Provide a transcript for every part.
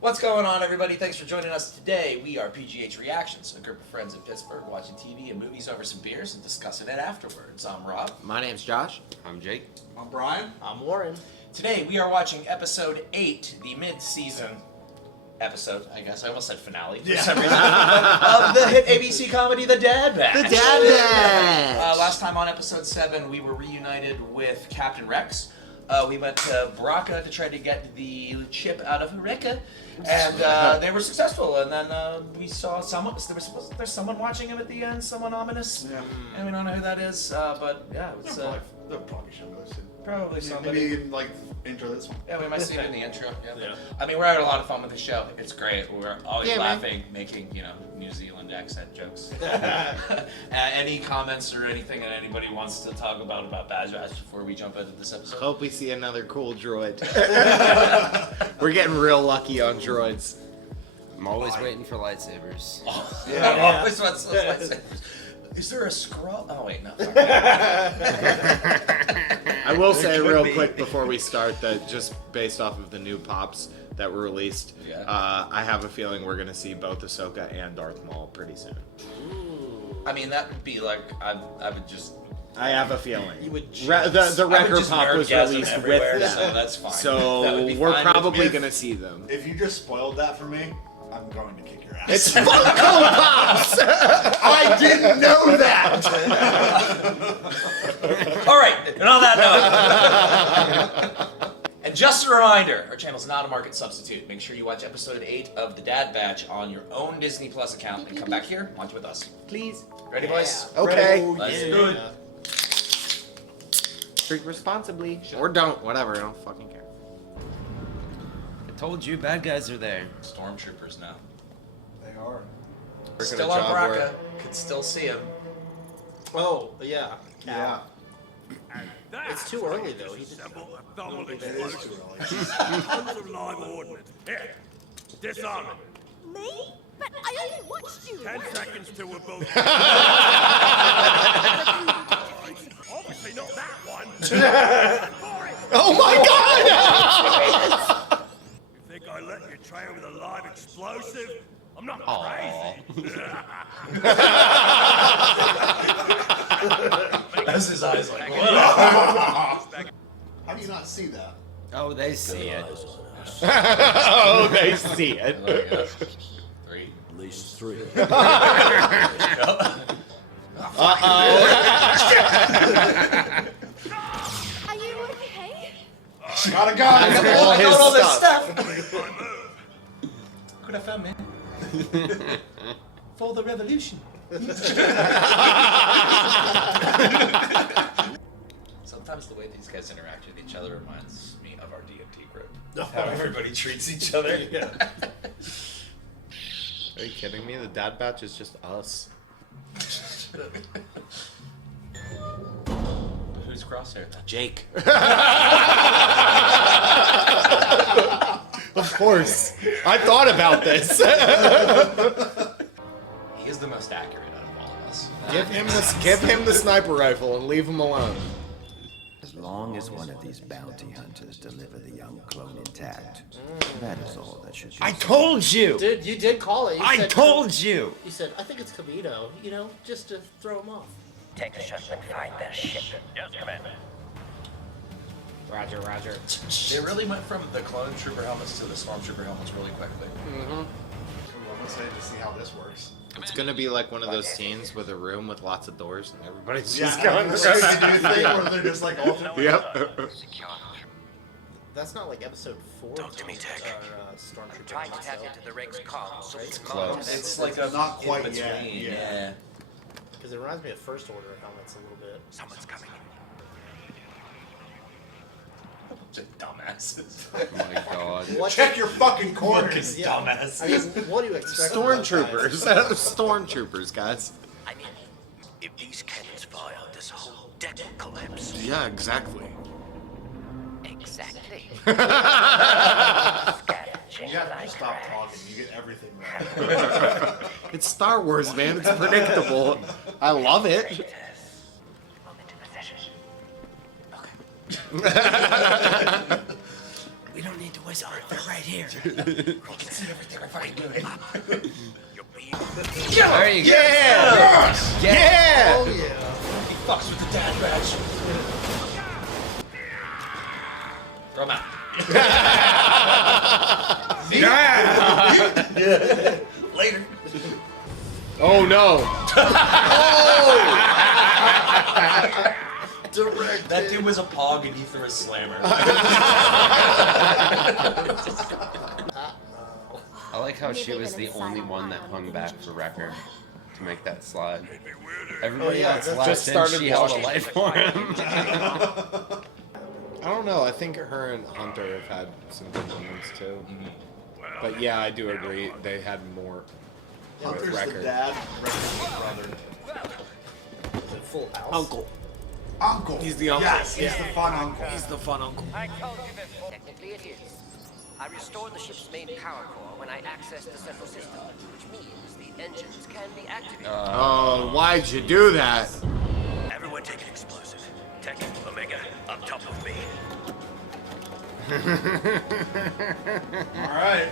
What's going on, everybody? Thanks for joining us today. We are PGH Reactions, a group of friends in Pittsburgh watching TV and movies over some beers and discussing it afterwards. I'm Rob. My name's Josh. I'm Jake. I'm Brian. I'm Warren. Today we are watching episode 8, the mid-season episode, I guess. I almost said finale for some reason. Of the hit ABC comedy, The Dad Batch. The Dad Batch! Last time on episode 7, we were reunited with Captain Rex. We went to Baraka to try to get the chip out of Eureka, and they were successful. And then we saw someone. There's someone watching him at the end. Someone ominous. Yeah. And we don't know who that is. But yeah, it's they'll probably show us. probably somebody. Maybe you can like intro this one. Yeah, we might see it in the intro. Yeah. I mean, we're having a lot of fun with the show. It's great. We're always laughing, making New Zealand accent jokes. Any comments or anything that anybody wants to talk about Bad Batch before we jump into this episode? Hope we see another cool droid. We're getting real lucky on droids. I'm always waiting for lightsabers. Oh, yeah. Always wants those lightsabers. Is there a scroll? Oh wait, no. I will say real quick before we start that just based off of the new pops that were released, I have a feeling we're gonna see both Ahsoka and Darth Maul pretty soon. I mean, that would be like I would just. I have a feeling. You would the record pop was released with them, so that's fine. So that would be we're fine probably gonna see them. If you just spoiled that for me, I'm going to kick your ass. It's Funko Pops! I didn't know that! Alright, and on that note. And just a reminder, our channel's not a market substitute. Make sure you watch episode 8 of The Dad Batch on your own Disney Plus account and come back here, watch it with us. Please. Ready, boys? Okay. Let's do it. Drink responsibly. Or don't, whatever, I don't fucking care. I told you, bad guys are there. Stormtroopers now. They are. Still on Baraka. Could still see him. Oh, yeah. Yeah. It's too early, though. He didn't. It is too early. Tons of live ordnance. Here, disarm it. Me? But I only watched you. 10 seconds till we're both. Obviously not that one. Oh my god! You think I let you trail with a live explosive? I'm not crazy. As his eyes like, what? How do you not see that? Oh, they see it. Oh, they see it. 3. At least 3. Are you okay? Gotta go! All this stuff. Could have found me. For the revolution. Sometimes the way these guys interact with each other reminds me of our D&D group. How everybody treats each other. Are you kidding me? The Dad Batch is just us. Who's Crosshair? Jake. Of course. I thought about this. He is the most accurate out of all of us. Give him the sniper rifle and leave him alone. As long as one of these bounty hunters deliver the young clone intact, that is all that should be. I told you! Dude, you did call it. I told you! You said, I think it's Camino, just to throw him off. Take the shuttle and find their ship. Yes, Commander. Roger, roger. They really went from the clone trooper helmets to the stormtrooper helmets really quickly. I'm excited to see how this works. It's gonna be like one of those scenes with a room with lots of doors and everybody's Yeah, just going the crazy. thing where they're just like all through. Yep. That's not like episode 4. Talk to me, Tech. Stormtrooper. Trying to tap into the rig's comms. It's close. It's like a not quite in yet, between. yeah. Because it reminds me of First Order helmets a little bit. Someone's coming. Dumbasses. Oh my god. Check your fucking corners. Dumbasses. I mean, what do you expect? Stormtroopers. Stormtroopers, guys. I mean, if these cannons fire, this whole deck will collapse. Yeah, exactly. Exactly. You have to stop talking. You get everything right. It's Star Wars, man. It's predictable. I love it. Moment to position. We don't need to Where's our they're right here. We can see everything we're fucking doing. You're being There you go. Yeah! Yeah! Oh yeah. He fucks with the dad badge. Throw him out. Later. Oh no! Direct. That dude was a pog and he threw a slammer. I like how she was the only one that hung back for Wrecker to make that slide. Everybody else just left started and she held a walking. light for him. I don't know. I think her and Hunter have had some good moments too. But yeah, I do agree. They had more with Hunter's the Wrecker. dad, Wrecker's the brother. Is it Full House? Uncle. Uncle. He's the uncle. Yes, he's the fun uncle. He's the fun uncle. I told you before. Technically it is. I restored the ship's main power core when I accessed the central system, which means the engines can be activated. Oh, why'd you do that? Everyone take an explosive. Tech, Omega, up top of me. Alright.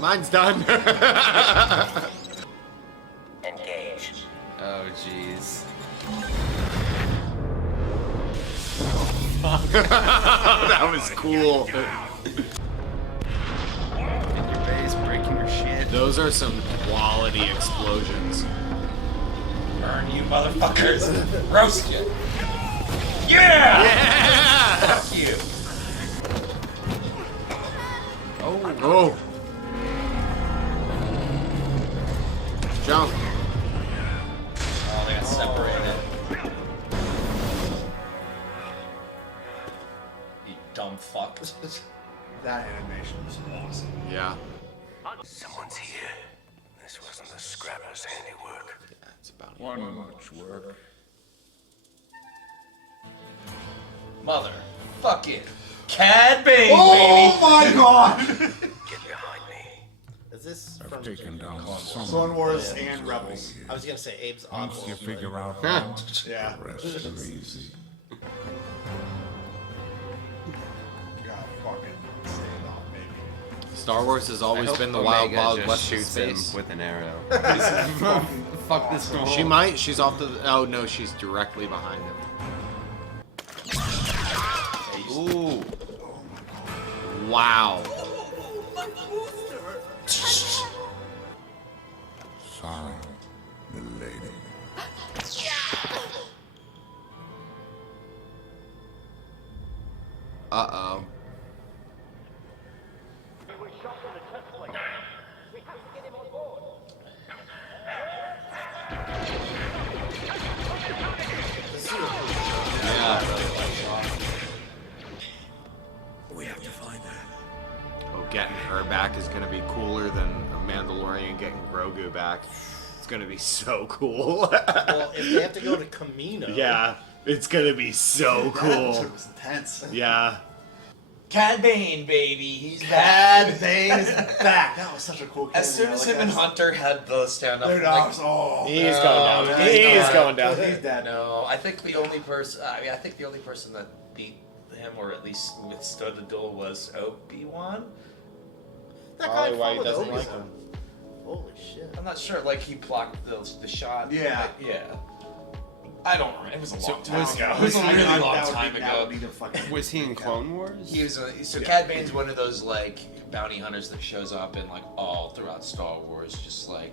Mine's done. Engage. Oh, jeez. That was cool. In your base, breaking your shit. Those are some quality explosions. Burn you motherfuckers. Roast you. Yeah! Yeah! Fuck you. Oh. Jump. Oh, they got separated. You dumb fuck. That animation was awesome. Yeah. Someone's here. This wasn't the scrapper's handiwork. That's about it. One much work. Mother. Fucking Cad Bane, Oh my god! Get behind me. Is this I've from taken down some. Clone Wars and Rebels. I was gonna say Abe's Once uncle. you figure out Huh. how, Yeah. the rest is easy. God, fucking stay on, baby. Star Wars has always I hope been the wild, Omega wild just west of shoots him space. with an arrow. Fuck this girl. She might. She's off the. Oh no, she's directly behind him. Ooh. Wow. Sorry, little lady. Uh-oh. Yeah. We have to find her. Oh, getting her back is gonna be cooler than a Mandalorian getting Grogu back. It's gonna be so cool. Well, if they have to go to Camino. Yeah, it's gonna be so That cool. shit was intense. Yeah. Cad Bane, baby. He's Cad back. Bane is back. That was such a cool. As soon cameo. as Like, him and I was- Hunter had the stand-up, Dude, I was, oh, He's No, going down. no, He's he's going down. he's dead. no, I think the only person. I think the only person that beat him, or at least withstood the duel, was Obi-Wan. That guy Probably why he followed doesn't Obi-Wan. like him. Holy shit. I'm not sure. Like he blocked the shot. Yeah. Like, yeah. I don't remember. It was a long time was- ago. It was a I- really I- long that would time be- that would ago. be the fucking- Was he in Clone Wars? He was so Yeah. Cad Bane's one of those like bounty hunters that shows up in like all throughout Star Wars, just like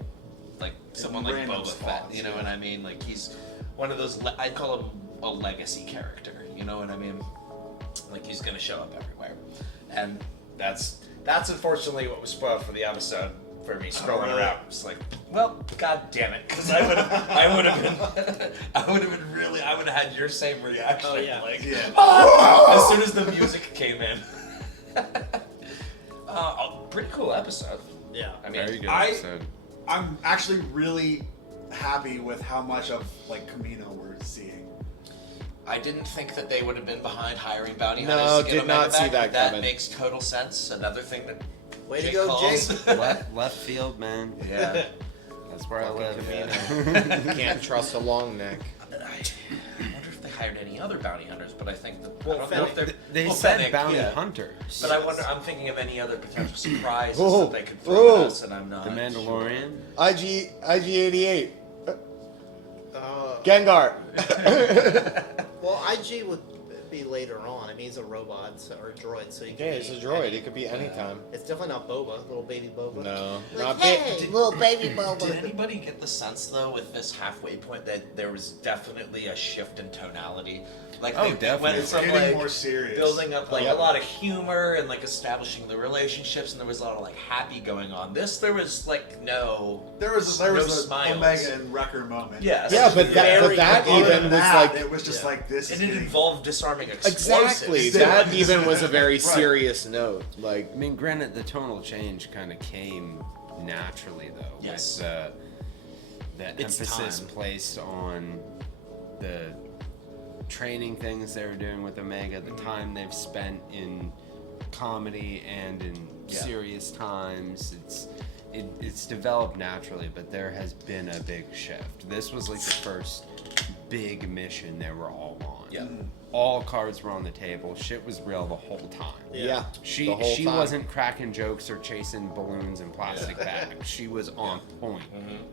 someone like random Boba Fett. spots, You know yeah. what I mean? Like he's one of those. I call him a legacy character. You know what I mean? Like he's gonna show up everywhere, and that's unfortunately what was spoiled for the episode. For me scrolling really? around, it's like, well, god damn it, because I would have had your same reaction. Oh, yeah. Like, Yeah. as soon as the music came in. Pretty cool episode. Yeah. I mean, Very good I- episode. I'm actually really happy with how much of like Camino we're seeing. I didn't think that they would have been behind hiring bounty No, hunters to get did not Omega see back, that but that coming. makes total sense. Another thing that Way to Jake go, calls. Jake. Left field, man. Yeah. That's where I live. Can't trust a long neck. I wonder if they hired any other bounty hunters, but I think that Well, I don't know if they're They well, said Fennec, bounty yeah. hunters. But I wonder. I'm thinking of any other potential surprises Oh, that they could throw at oh. us, and I'm not. The Mandalorian. IG-88. Uh, Gengar. well, IG would be later on. I mean, he's a robot or a droid, so he can Yeah, it's a droid. It could be anytime. It's definitely not Boba, little baby Boba. No, Like, not hey, little baby Boba. Did anybody get the sense though, with this halfway point, that there was definitely a shift in tonality? Like Oh, they definitely. went It's from getting like more serious. building up like Yep. a lot of humor and like establishing the relationships, and there was a lot of like happy going on. There was like no. There was no a smiles. Omega and Wrecker moment. Yes. Yeah, but Very that Other even than was that, like it was just like this. And is it getting- involved disarming explosives. exactly Still- that even was a very Right. serious note. Like I mean, granted, the tonal change kind of came naturally, though. Yes. With the It's emphasis time. placed on the training things they were doing with Omega, the time they've spent in comedy and in serious times. It's developed naturally, but there has been a big shift. This was like the first big mission they were all on. Yeah. All cards were on the table. Shit was real the whole time. yeah, She the whole time. wasn't cracking jokes or chasing balloons in plastic bags. She was on point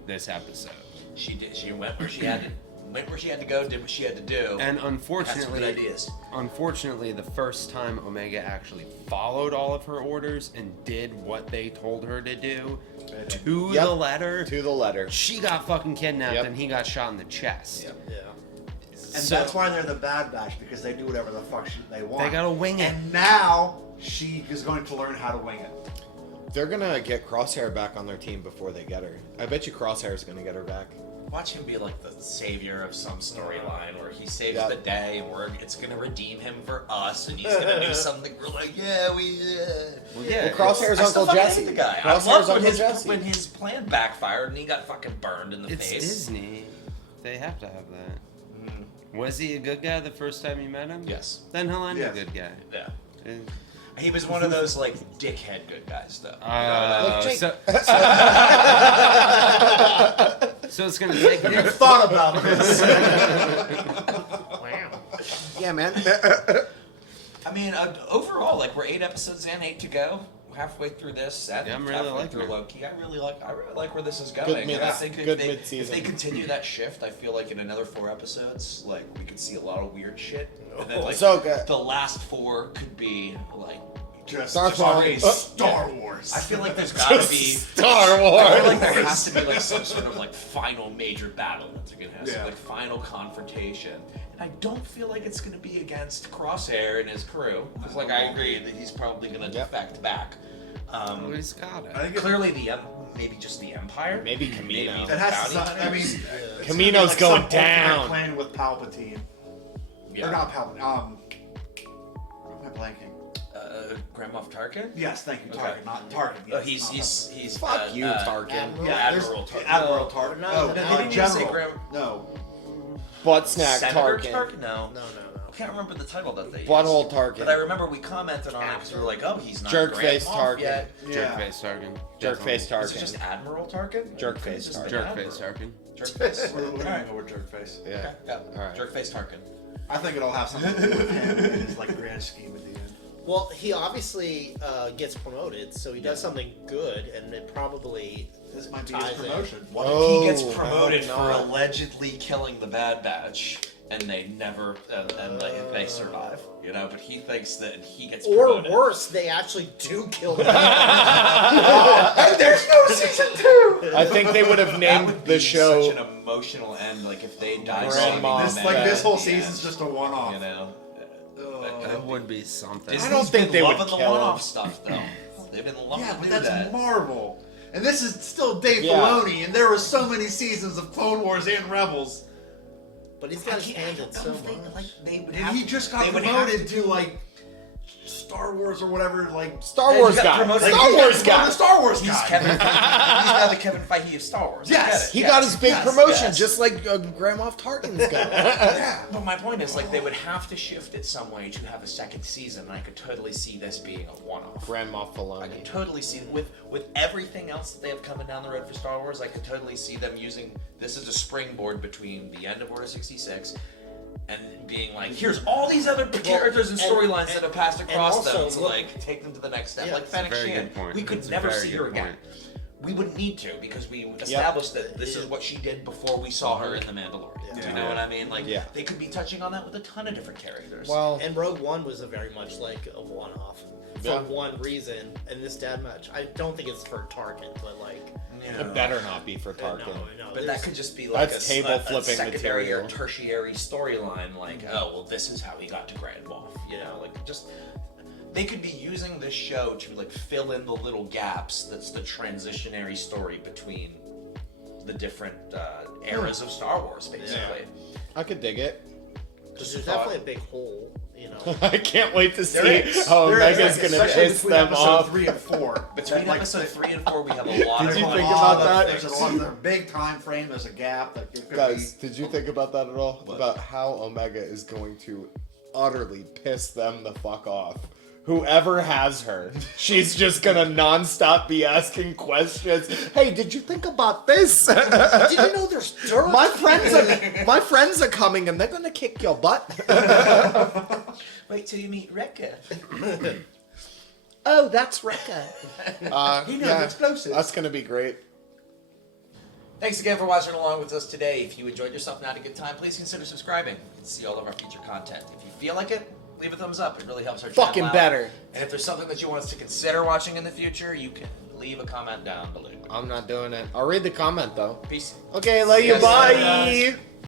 this episode. She did. She went where she had to. Went where she had to go. Did what she had to do. And had some unfortunately, good ideas. the first time Omega actually followed all of her orders and did what they told her to do to Yep. the letter, to the letter. she got fucking kidnapped Yep. and he got shot in the chest. Yep. Yeah. And So- that's why they're the Bad Batch, because they do whatever the fuck they want. They gotta wing it. And now she is going to learn how to wing it. They're gonna get Crosshair back on their team before they get her. I bet you Crosshair's gonna get her back. Watch him be like the savior of some storyline where he saves Yeah. the day, and it's gonna redeem him for us, and he's gonna do something. We're like, yeah, we. Well, yeah, Well, Crosshair's I still Uncle fucking Jesse. hate the guy. I Crosshair's loved Uncle Jesse. when his plan backfired and he got fucking burned in the it's face. Disney. They have to have that. Was he a good guy the first time you met him? Yes. Then he'll end Yes. a good guy. Yeah. Eh. He was one of those like dickhead good guys, though. So it's gonna take You thought about this. Wow. Yeah, man. I mean, overall, like we're 8 episodes in, 8 to go. Halfway through this, Yeah, I'm really halfway liking through it. Loki. I really like where this is going. Good mid- And I think good if mid-season. they continue that shift, I feel like in another 4 episodes, like we could see a lot of weird shit. And then, like, Ahsoka. the last 4 could be like Just Star Wars. Star Wars. I feel like there's gotta be. Star I feel Wars. like there has to be like some sort of like final major battle that they're gonna have, some Yeah. like final confrontation. And I don't feel like it's gonna be against Crosshair and his crew. Because like I agree that he's probably gonna defect back. Oh, he's got it. I think it's, Clearly maybe just the Empire. Maybe Camino. Maybe it has bounty to. I hunters. mean, it's Camino's gonna be like going some ultimate down. Plan with Palpatine, Yeah. or not Palpatine. What am I blanking? Grand Moff Tarkin. Yes, thank you, Okay. Tarkin, not Tarkin. Oh, Yes, he's Fuck you, Tarkin. Admiral. Yeah, There's Admiral Tarkin. Admiral Tarkin. No, No, no, they didn't even say General. Grand- No, Butt snack Senator Tarkin. No. No. I can't remember the title that they used. Butthole Tarkin. But I remember we commented on it because we were like, oh, he's not Jerkface Grand Moff Tarkin. yet. yeah. Jerkface Tarkin. Jerkface Is it Tarkin. just Admiral Tarkin? Jerkface It's just Tarkin. Admiral. Jerkface Tarkin. Jerkface. We're Alright. gonna go with Jerkface. Yeah. Okay, yeah. Alright. Jerkface Tarkin. I think it'll have something to do with him and his like grand scheme at the end. Well, he obviously gets promoted, so he does something good, and it probably This might be his ties in. promotion. What if he gets Oh, promoted I for hope not. allegedly killing the Bad Batch and they never, and they survive, you know? But he thinks that he gets Or promoted. worse, they actually do kill him. There's no season 2! I think they would have That named would the be show. such an emotional end, like if they died Grandma. saving This the like men this at whole the season's end, just a one-off. you know? That would be something. Disney's I don't think been they would loving the kill him. one-off stuff, though. They've been loving Yeah, to but do that's that. Marvel. And this is still Dave Yeah. Filoni, and there were so many seasons of Clone Wars and Rebels. But he's got his hand in so much. They would And have he just got they would have promoted to like Star Wars or whatever, like Star Yeah, Wars he got guy. promoted- Star he Wars the guy. Star Wars He's guy. Kevin. He's now the Kevin Feige of Star Wars. I Yes, get it. He Yes, got his big yes, promotion, yes. just like Grand Moff Tarkin's got. Yeah. But my point is, like, they would have to shift it some way to have a second season, and I could totally see this being a one-off. Grand Moff I could Filoni. totally see with everything else that they have coming down the road for Star Wars. I could totally see them using this as a springboard between the end of Order 66 and being like, here's all these other characters and storylines that have passed across them also to like take them to the next step. Yeah, like Fennec very Shand, good point. we could It's a never very see good her again. point. We wouldn't need to because we established that this is what she did before we saw her in The Mandalorian. Do you know what I mean? Like, they could be touching on that with a ton of different characters. Well, And Rogue One was a very much like a one-off for one reason, and this that much. I don't think it's for Tarkin, but like. it better not be for Tarkin. No, But that could just be like That's a table flipping secondary material. or tertiary storyline. Like, oh, well, this is how he got to Grand Moff. You know, like just they could be using this show to like fill in the little gaps. That's the transitionary story between the different eras of Star Wars, basically. I could dig it. Because there's definitely a big hole, you know. I can't wait to see is. how There Omega's is, gonna especially piss between them episode off. 3 and 4. Between Like, episode 3 and 4, we have a lot Did of you fun. think lot about of that? things. There's a lot of their big time frame. There's a gap. Like it could Guys, be. did you think about that at all? What? About how Omega is going to utterly piss them the fuck off. Whoever has her, she's just gonna nonstop be asking questions. Hey, did you think about this? Did you know there's dirt? my friends are coming and they're gonna kick your butt. Wait till you meet Rekka. Oh, that's Rekka. He knows explosives. That's gonna be great. Thanks again for watching along with us today. If you enjoyed yourself and had a good time, please consider subscribing and see all of our future content. If you feel like it, leave a thumbs up. It really helps our channel Fucking out. better. And if there's something that you want us to consider watching in the future, you can leave a comment down below. I'm not doing it. I'll read the comment though. Peace. Okay, love you. Yes, Bye. sir.